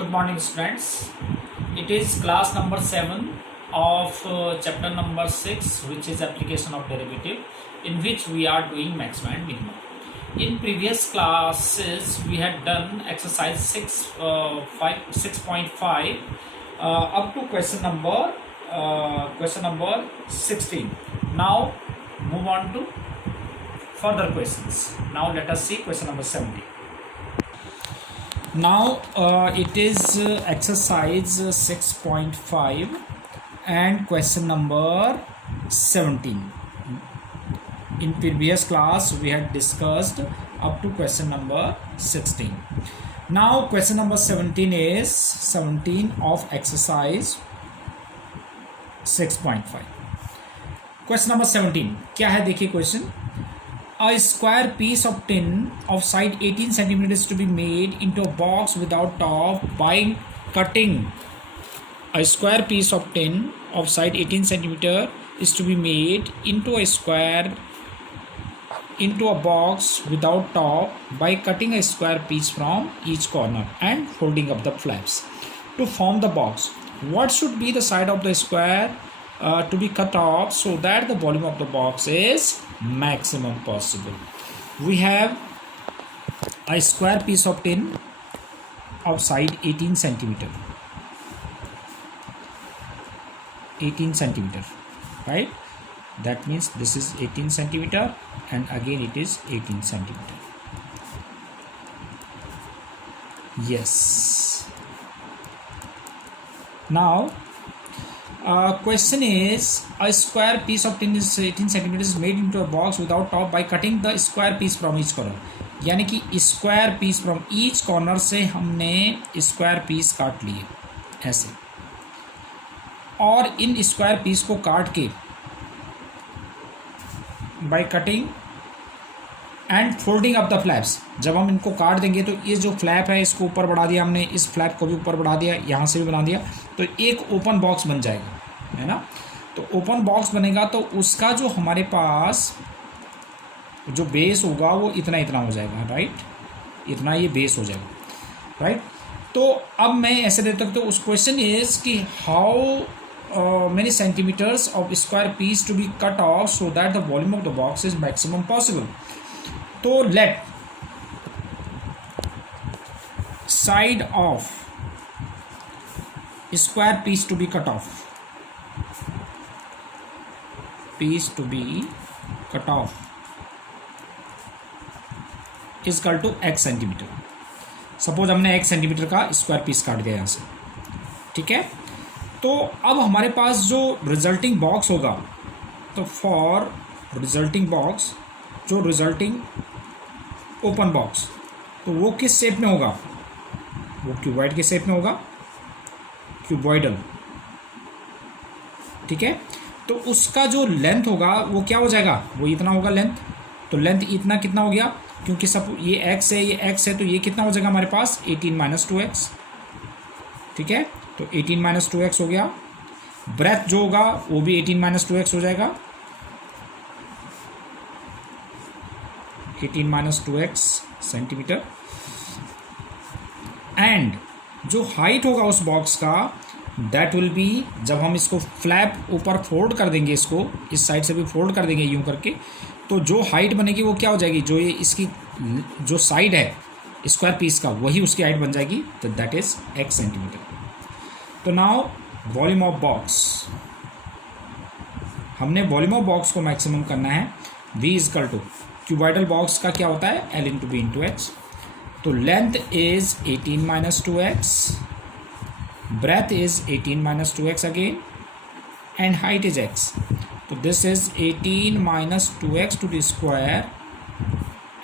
Good morning, students. It is class number 7 of chapter number 6, which is application of derivative, in which we are doing maximum and minimum. In previous classes, we had done exercise 6.5 up to question number 16. Now, move on to further questions. Now, let us see question number 17. Now it is exercise 6.5 and question number 17. In previous class we had discussed up to question number 16. Now question number 17 is 17 of exercise 6.5. Question number 17 क्या है देखिए question. A square piece of tin of side 18 cm is to be made into a box without top by cutting. A square piece of tin of side 18 cm is to be made into a box without top by cutting a square piece from each corner and folding up the flaps. To form the box, what should be the side of the square to be cut off so that the volume of the box is maximum possible? We have a square piece of tin of side 18 centimeter, right? That means this is 18 centimeter and again it is 18 centimeter. Yes. Now question is, a square piece of tin is 18 cm is made into a box without top by cutting the square piece from each corner. यानी कि square piece from each corner से हमने square piece काट लिए ऐसे, और in square piece को काट के by cutting and folding up the flaps, जब हम इनको काट देंगे तो ये जो फ्लैप है इसको ऊपर बढ़ा दिया हमने, इस फ्लैप को भी ऊपर बढ़ा दिया, यहाँ से भी बना दिया, तो एक ओपन बॉक्स बन जाएगा, है ना. तो ओपन बॉक्स बनेगा तो उसका जो हमारे पास जो बेस होगा वो इतना हो जाएगा, राइट. इतना ये बेस हो जाएगा, राइट. तो अब मैं ऐसे देता हूँ, तो उस क्वेश्चन इज कि how many centimeters of square piece to be cut off so that the volume of the box is maximum possible. तो let side of square piece to be cut off is equal to x centimetre. Suppose हमने x centimetre का square piece काट दिया यहाँ से, ठीक है. तो अब हमारे पास जो रिजल्टिंग बॉक्स होगा, तो फॉर रिजल्टिंग बॉक्स, जो रिजल्टिंग ओपन बॉक्स, तो वो किस शेप में होगा? वो क्यूबॉइड के शेप में होगा, क्यूबॉइडल, ठीक है. तो उसका जो लेंथ होगा वो क्या हो जाएगा? वो इतना होगा लेंथ. तो लेंथ इतना कितना हो गया? क्योंकि सब ये x है, ये x है, तो ये कितना हो जाएगा हमारे पास? 18 - 2x, ठीक है. तो 18 - 2x हो गया. ब्रेथ जो होगा वो भी 18 - 2x हो जाएगा, 18 - 2x सेंटीमीटर. एंड जो हाइट होगा उस बॉक्स का, दैट विल बी, जब हम इसको फ्लैप ऊपर फोल्ड कर देंगे, इसको इस साइड से भी फोल्ड कर देंगे यूं करके, तो जो हाइट बनेगी वो क्या हो जाएगी? जो ये इसकी जो साइड है स्क्वायर पीस का, वही उसकी हाइट बन जाएगी, तो दैट इज x सेंटीमीटर. तो नाउ वॉल्यूम ऑफ बॉक्स, हमने वॉल्यूम ऑफ बॉक्स को मैक्सिमम करना है. v is equal to, cuboidal box का क्या होता है? l into B into x. तो length is 18 - 2x, breadth is 18 - 2x again, and height is x. So this is 18 - 2x to the square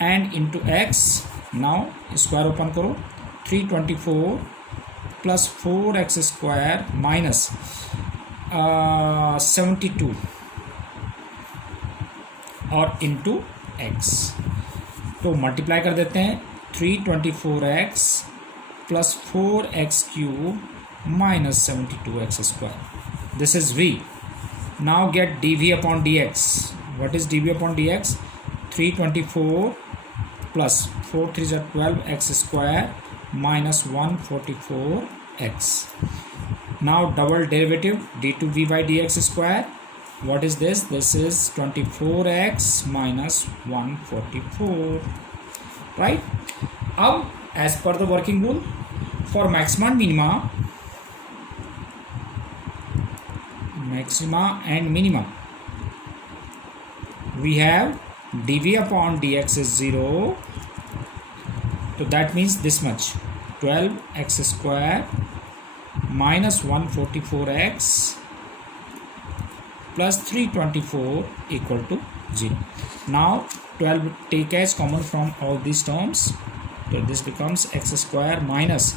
and into x. Now square open करो, 324 plus 4x square minus 72 और into x. तो multiply कर देते हैं, 324x plus 4x cube minus 72x square. This is v. Now get dv upon dx. What is dv upon dx? 324 plus 4 3 12 x square minus 144x. Now double derivative d2v by dx square. What is this? This is 24x minus 144, right? अब as per the working rule, for maxima and minima, we have dv upon dx is 0. So that means this much, 12x square minus 144x plus 324 equal to 0. Now 12 take as common from all these terms. So this becomes x square minus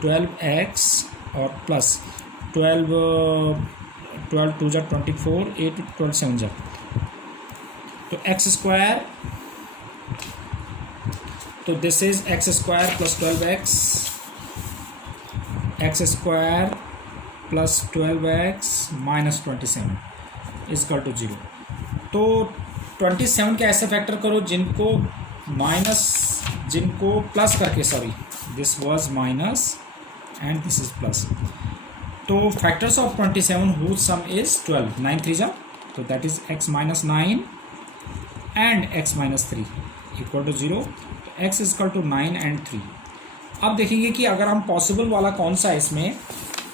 12x or plus 12 2 जा 24, 8 12 7 जा, तो x square, तो this is x square plus 12x, x square plus 12x minus 27 is equal to 0. तो 27 के ऐसे factor करो जिनको plus करके, sorry this was minus and this is plus. तो factors of 27 whose sum is 12, 9 3 जा, तो that is x minus 9 and x minus 3 equal to 0. तो x इज इक्वल टू 9 and 3. अब देखेंगे कि अगर हम पॉसिबल वाला कौन सा है इसमें,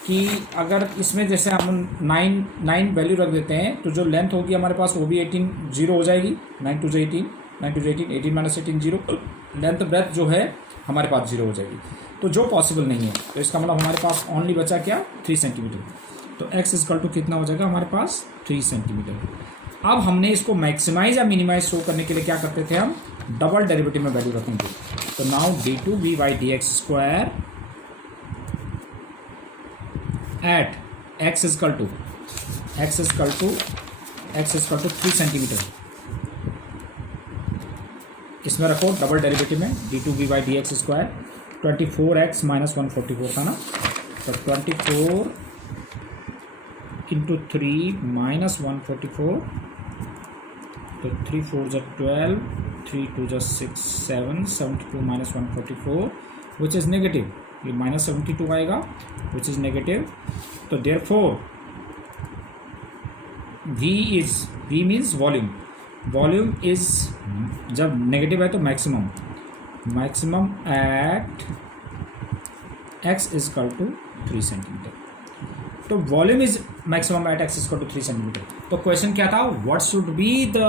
कि अगर इसमें जैसे हम 9 वैल्यू रख देते हैं तो जो लेंथ होगी हमारे पास वो भी 18 0 हो जाएगी. 9 2 18, 9 2 18, 18 minus 18 0, लेंथ ब्रेथ जो है हमारे पास 0 हो जाएगी, तो जो पॉसिबल नहीं है. तो इसका मतलब हमारे पास ओनली बचा क्या, 3 सेंटीमीटर. तो x इक्वल टू कितना हो जाएगा हमारे पास, 3 सेंटीमीटर. अब हमने इसको मैक्सिमाइज या मिनिमाइज शो करने के लिए क्या करते थे, हम डबल डेरिवेटिव में वैल्यू रखेंगे. तो now d2v by dx square at x equal to 3 centimetre, इसमें रखो डबल डेरिवेटिव में d2v by dx square. 24x minus 144 था ना, तो 24 इंटू 3 माइनस 144, तो 3 4 जा 12, 3 2 जा 6 7, 72 माइनस 144 विच इज़ नेगेटिव. ये माइनस 72 आएगा विच इज़ नेगेटिव. तो therefore v means volume is, जब नेगेटिव है तो maximum at x is equal to 3 centimetre. तो volume is maximum at x is equal to 3 centimetre. तो क्वेश्चन क्या था, what should be the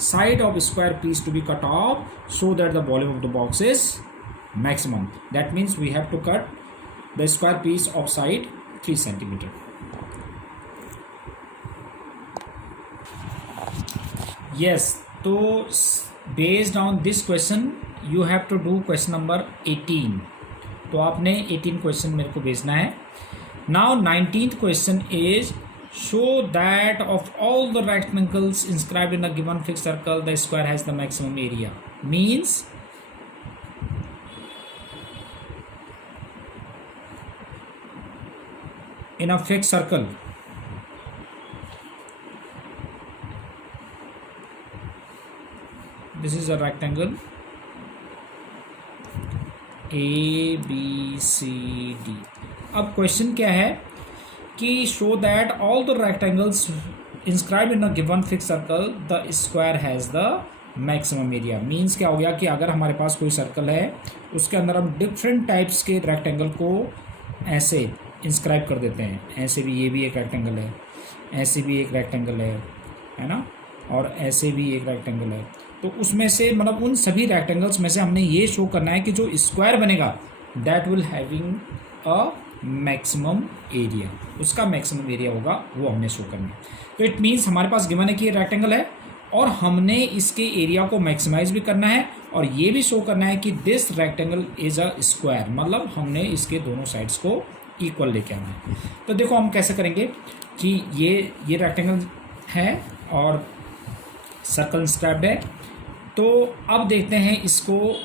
side of square piece to be cut off so that the volume of the box is maximum. That means we have to cut the square piece of side 3 centimetre. Yes, तो based on this question you have to do question number 18. तो आपने 18 question मेरे को भेजना है. Now 19th question is show that of all the rectangles inscribed in a given fix circle the square has the maximum area. Means in a fixed circle, this is a rectangle A B C D. अब question क्या है कि show that all the rectangles inscribe in a given fix circle the square has the maximum area. Means क्या हो गया कि अगर हमारे पास कोई सर्कल है उसके अंदर हम डिफरेंट टाइप्स के रेक्टेंगल को ऐसे इंस्क्राइब कर देते हैं. ऐसे भी ये भी एक रेक्टेंगल है, ऐसे भी एक रेक्टेंगल है ना, और ऐसे भी एक रेक्टेंगल है. तो उसमें से मतलब उन सभी रेक्टेंगल्स में से हमने ये शो करना है कि जो स्क्वायर बनेगा that will having a maximum area, उसका मैक्सिमम एरिया होगा वो हमने शो करना है. तो इट मीन्स हमारे पास गिवन है कि ये रेक्टेंगल है और हमने इसके एरिया को मैक्सिमाइज भी करना है और ये भी शो करना है कि this rectangle is a square, मतलब हमने इसके दोनों साइड्स को इक्वल लेके आना है. तो देखो हम कैसे करेंगे कि ये रेक्टेंगल है और सर्कल इंस्क्राइब्ड है. तो अब देखते हैं इसको.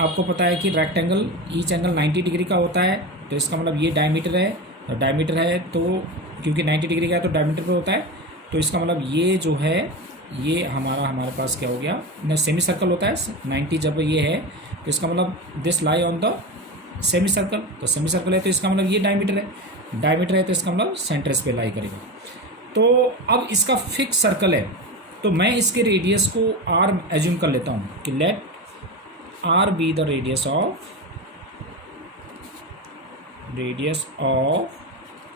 आपको पता है कि रेक्टेंगल ईच एंगल 90 डिग्री का होता है, तो इसका मतलब ये डायमीटर है, तो डायमीटर है तो क्योंकि 90 डिग्री का है तो डायमीटर पे होता है. तो इसका मतलब ये जो है ये हमारे पास क्या हो गया, सेमी सर्कल होता है 90 जब ये है तो इसका मतलब this lie on the semi circle, तो सेमी सर्कल है तो इसका मतलब ये डायमीटर है, डायमीटर है तो इसका मतलब सेंटर इस पे लाई करेगा। तो अब इसका फिक्स सर्कल है, तो मैं इसके रेडियस को r एज्यूम कर लेता हूँ कि let r be the radius of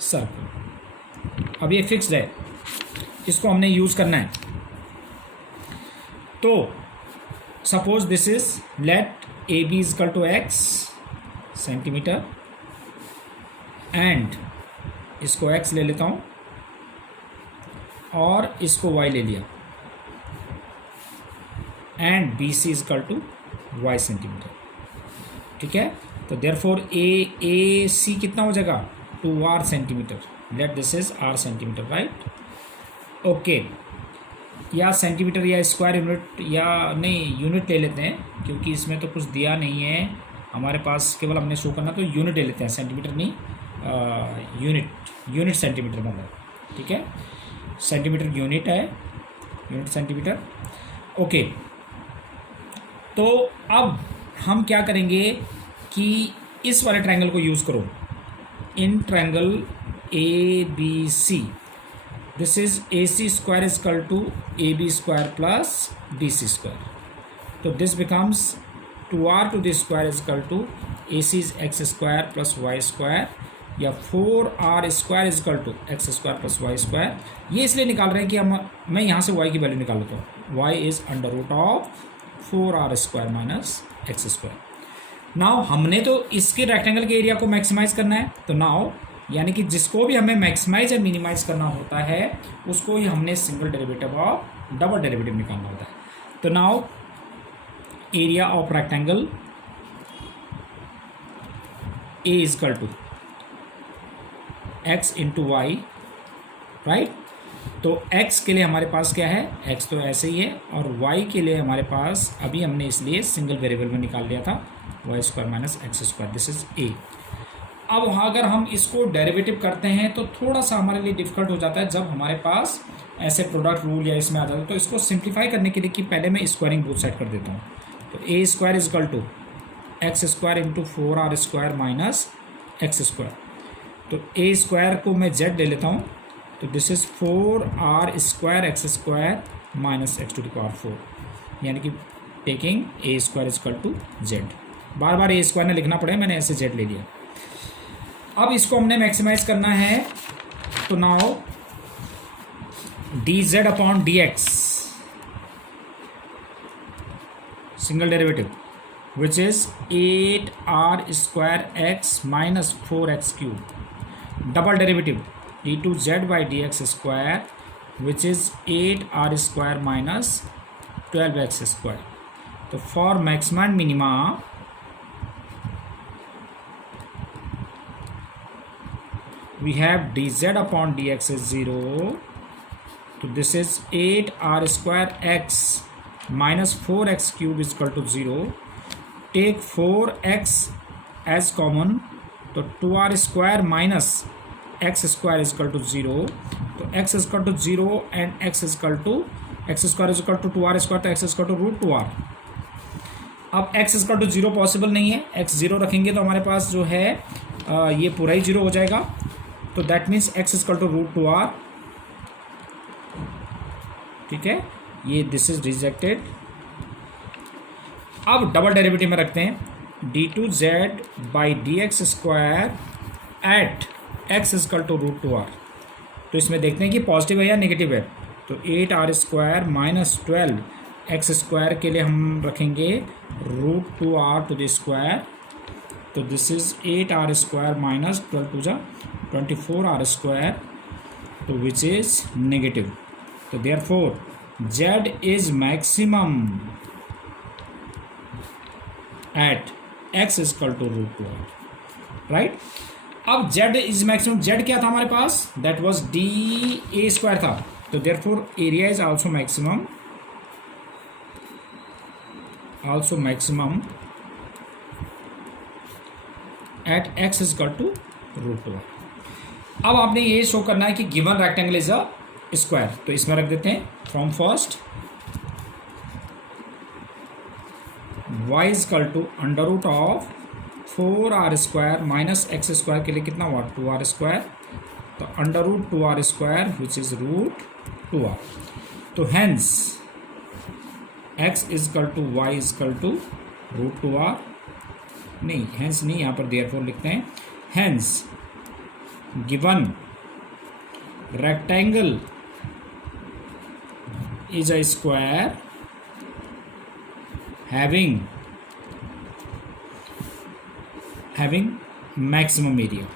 circle. अब ये फिक्स्ड है, इसको हमने यूज़ करना है। तो suppose this is let A B is equal to x centimetre and इसको x ले लेता हूँ और इसको y ले लिया and B C is equal to y centimetre. ठीक है, तो देयरफॉर ए सी कितना हो जाएगा 2r centimetre, let this is r centimetre, right. Okay, या सेंटीमीटर या स्क्वायर यूनिट या नहीं यूनिट ले लेते हैं क्योंकि इसमें तो कुछ दिया नहीं है हमारे पास, केवल हमने शो करना, तो यूनिट ले लेते हैं, सेंटीमीटर नहीं यूनिट सेंटीमीटर मतलब। ठीक है, सेंटीमीटर यूनिट है, यूनिट सेंटीमीटर। ओके, तो अब हम क्या करेंगे कि इस वाले ट्रायंगल को यूज़ करो, in triangle A B C, this is A C square is equal to A B square plus B C square, तो this becomes 2r to the square is equal to A C is x square plus y square, या 4r square is equal to x square plus y square. ये इसलिए निकाल रहे हैं कि मैं यहाँ से y की वैल्यू निकाल लेता हूँ, y is under root of 4r square minus x square. Now हमने तो इसके रेक्टेंगल के एरिया को मैक्सिमाइज करना है, तो नाउ यानी कि जिसको भी हमें मैक्सिमाइज या मिनिमाइज करना होता है उसको ही हमने single derivative of double derivative निकालना होता है। तो now area of rectangle A is equal to x into y, right. तो x के लिए हमारे पास क्या है, x तो ऐसे ही है, और y के लिए हमारे पास अभी हमने इसलिए सिंगल वेरिएबल में निकाल लिया था y square minus x square, this is a। अब अगर हम इसको डेरिवेटिव करते हैं तो थोड़ा सा हमारे लिए डिफिकल्ट हो जाता है जब हमारे पास ऐसे प्रोडक्ट रूल या इसमें आ जाता है। तो इसको सिंप्लीफाई करने के लिए कि पहले मैं स्क्वायरिंग बोथ साइड कर देता हूँ, तो A square is equal to x square into 4r square minus x square. तो ए स्क्वायर को मैं z ले लेता हूँ, तो this is 4r square x square minus x to the power 4, यानी कि taking a square is equal to z. बार बार ए स्क्वायर में लिखना पड़े, मैंने ऐसे जेड ले लिया। अब इसको हमने मैक्सिमाइज करना है, तो now D Z upon D x single derivative which is 8r square x minus 4x cube, double derivative d2z by dx square which is 8r square minus 12x square। तो for maxima and minima we have dz upon dx is 0, so this is 8r square x minus 4x cube is equal to 0, take 4x as common, तो 2r square minus x square is equal to 0, तो x is equal to 0 and x is equal to x square is equal to 2r square, तो x is equal to root 2r। अब x is equal to 0 possible नहीं है, x 0 रखेंगे तो हमारे पास जो है ये पूरा ही 0 हो जाएगा, तो that means x is equal to root 2r। ठीक है, ये दिस इज रिजेक्टेड। अब डबल डेरिवेटिव में रखते हैं d2z by d x square at x is equal to root 2r। तो इसमें देखते हैं कि पॉजिटिव है या नेगेटिव है, तो 8r square minus 12 x square के लिए हम रखेंगे root 2r to the square, तो this is 8r square minus 12 two जा 24r स्क्वायर, तो विच इज नेगेटिव। तो therefore z is maximum at x is equal to root 2r, right. अब z is maximum, z क्या था हमारे पास, that was the A square था, तो therefore area is also maximum at x is equal to root 2। अब आपने ये शो करना है कि given rectangle is a square, तो इसमें रख देते हैं from first y is equal to under root of 4r² minus x square के लिए कितना हुआ 2r², तो under root 2r² which is root 2r। तो hence x is equal to y is equal to root 2r, नहीं hence नहीं, यहाँ पर देयरफॉर लिखते हैं, hence given rectangle is a square having maximum area।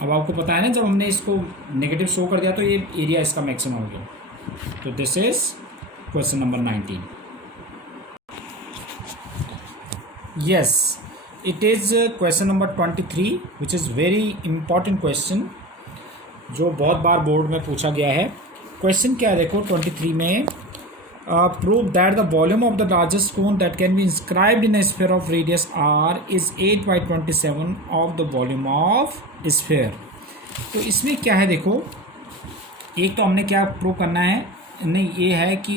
अब आपको पता है ना, जब हमने इसको नेगेटिव शो कर दिया तो ये एरिया इसका मैक्सिमम हो गया। तो this is question number 19। Yes, it is question number 23 which is very important question, जो बहुत बार बोर्ड में पूछा गया है। क्वेश्चन क्या है देखो 23 में, prove that the volume of the largest cone that can be inscribed in a sphere of radius r is 8/27 of the volume of sphere. तो इसमें क्या है देखो, एक तो हमने क्या प्रूव करना है, नहीं ये है कि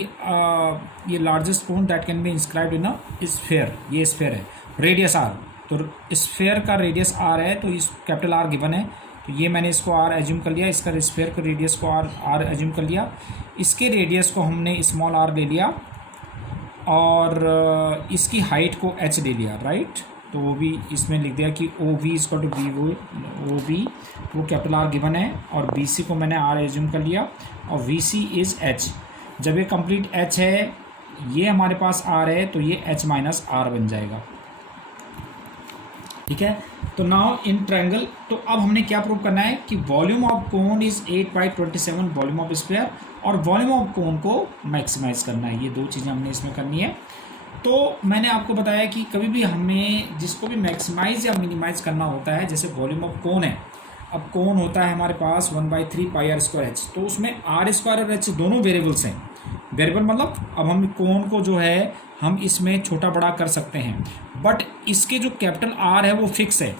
ये largest cone that can be inscribed in a sphere, ये स्फीयर है, रेडियस r, तो स्फीयर का रेडियस r है, तो इस कैपिटल R गिवन है, तो ये मैंने इसको r एज्यूम कर लिया, इसका स्फीयर का रेडियस को r एज्यूम कर लिया, इसके रेडियस को हमने स्मॉल r ले लिया और इसकी हाइट को h ले लिया, राइट। तो वो भी इसमें लिख दिया कि ओ वी इसका टू बी वो कैपिटल R गिवन है, और बी सी को मैंने r एज्यूम कर लिया, और वी सी इज़ h। जब ये कंप्लीट h है, ये हमारे पास r है, तो ये h माइनस r बन जाएगा, ठीक है। तो नाउ इन ट्रायंगल, तो अब हमने क्या प्रूव करना है कि volume of cone is 8/27 volume of sphere, और वॉल्यूम ऑफ कोन को मैक्सिमाइज करना है। ये दो चीज़ें हमने इसमें करनी है। तो मैंने आपको बताया कि कभी भी हमें जिसको भी मैक्सिमाइज या मिनिमाइज करना होता है, जैसे वॉल्यूम ऑफ कोन है, अब कोन होता है हमारे पास 1/3 πr²h, तो उसमें r² और h दोनों वेरिएबल्स हैं। वेरिएबल मतलब अब हम कोन को जो है हम इसमें छोटा बड़ा कर सकते हैं, बट इसके जो कैपिटल R है वो फिक्स है,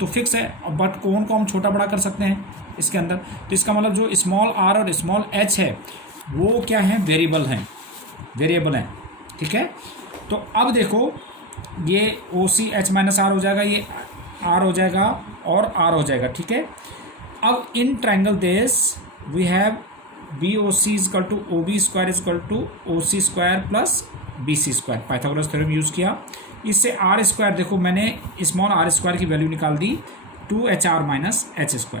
तो फिक्स है, बट कोन को हम छोटा बड़ा कर सकते हैं इसके अंदर। तो इसका मतलब जो स्मॉल r और स्मॉल h है वो क्या है, वेरिएबल हैं, ठीक है। तो अब देखो ये OC h माइनस r हो जाएगा, ये r हो जाएगा और r हो जाएगा, ठीक है। अब in triangle this we have BOC is equal to OB square is equal to OC square plus BC square, Pythagoras theorem use किया। इससे r² देखो मैंने स्मॉल r² की वैल्यू निकाल दी 2HR minus h²।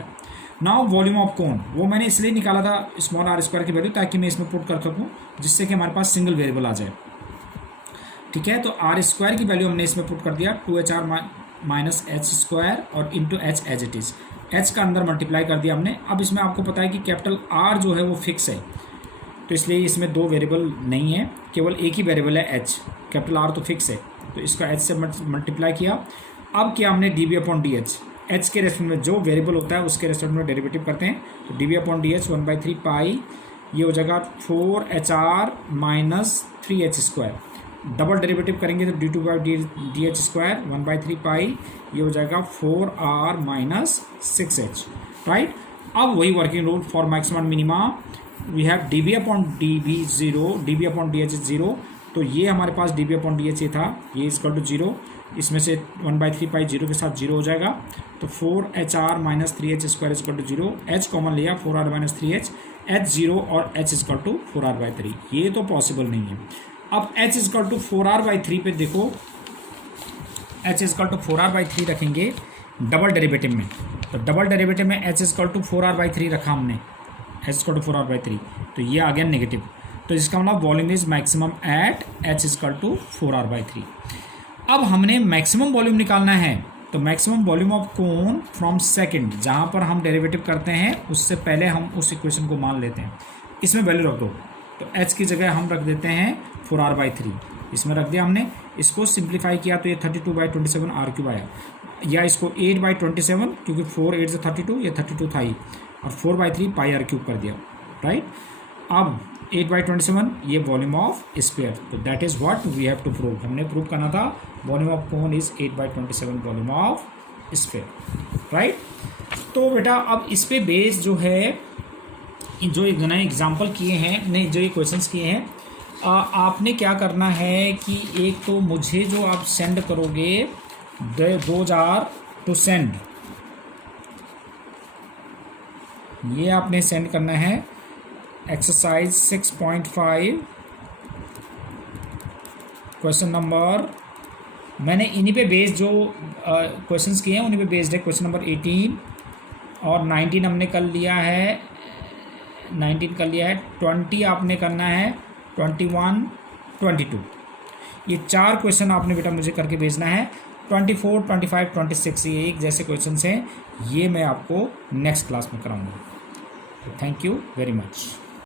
Now volume of कोन, वो मैंने इसलिए निकाला था स्मॉल r² की वैल्यू, ताकि मैं इसमें पुट कर सकूँ, जिससे कि हमारे पास सिंगल वेरिएबल आ जाए, ठीक है। तो r² की वैल्यू हमने इसमें पुट कर दिया 2HR माइनस h² और into h as it is, h का अंदर मल्टीप्लाई कर दिया हमने। अब इसमें आपको पता है कि कैपिटल R जो है वो फिक्स है, तो इसलिए इसमें दो वेरिएबल नहीं है, केवल एक ही वेरिएबल है h, कैपिटल R तो फिक्स है, तो इसका h से मल्टीप्लाई किया। अब क्या हमने dv/dh, h के रेस्पेक्ट में जो वेरिएबल होता है उसके रेस्पेक्ट में डेरिवेटिव करते हैं, तो dv/dh 1/3 पाई, ये हो जाएगा 4HR minus 3h², double derivative करेंगे तो d2/dh² 1/3 पाई, ये हो जाएगा 4r माइनस 6h, राइट। अब वही working rule for maximum minima, we have dv/dv 0, dv/dh 0, तो ये हमारे पास dv/dh ये था, ये इक्वल टू 0, इसमें से 1/3 पाई 0 के साथ 0 हो जाएगा, तो 4HR minus 3h² equal to 0, h common लिया 4r माइनस 3h, h 0 और h इक्वल टू 4r/3, ये तो पॉसिबल नहीं है। अब h इक्वल टू 4r/3 पे देखो, h इक्वल टू 4r/3 रखेंगे डबल डेरिवेटिव में, तो डबल डेरिवेटिव में h इक्वल टू 4r/3 रखा हमने, h इक्वल टू 4r/3, तो ये आ गया नेगेटिव, तो इसका मतलब volume is maximum at h equal to 4r/3। अब हमने मैक्सिमम वॉल्यूम निकालना है, तो maximum volume of cone from second, जहाँ पर हम डेरिवेटिव करते हैं उससे पहले हम उस इक्वेशन को मान लेते हैं, इसमें वैल्यू रख दो, तो h की जगह हम रख देते हैं 4r/3, इसमें रख दिया हमने, इसको सिंप्लीफाई किया तो ये 32/27 r³ आया, या इसको 8/27, क्योंकि 4 8 से 32, ये 32 था ही, और 4/3 पाई r³ कर दिया, राइट। अब 8/27 ये वॉल्यूम ऑफ स्फीयर, तो that is what we have to prove, हमने प्रूव करना था volume of cone is 8/27 volume of sphere, right. तो बेटा अब इस पे बेस जो है जो नए एग्जाम्पल किए हैं, नहीं जो ये क्वेश्चंस किए हैं, आपने क्या करना है कि एक तो मुझे जो आप सेंड करोगे, दोज आर टू सेंड, ये आपने सेंड करना है एक्सरसाइज 6.5 क्वेश्चन नंबर, मैंने इन्हीं पे बेस्ड जो क्वेश्चंस किए हैं उन्हीं पे बेस्ड है। क्वेश्चन नंबर 18 और 19 हमने कर लिया है, 19 कर लिया है, 20 आपने करना है, 21, 22, ये 4 क्वेश्चन आपने बेटा मुझे करके भेजना है। 24, 25, 26 ये एक जैसे क्वेश्चन हैं, ये मैं आपको नेक्स्ट क्लास में कराऊंगा। Thank you very much.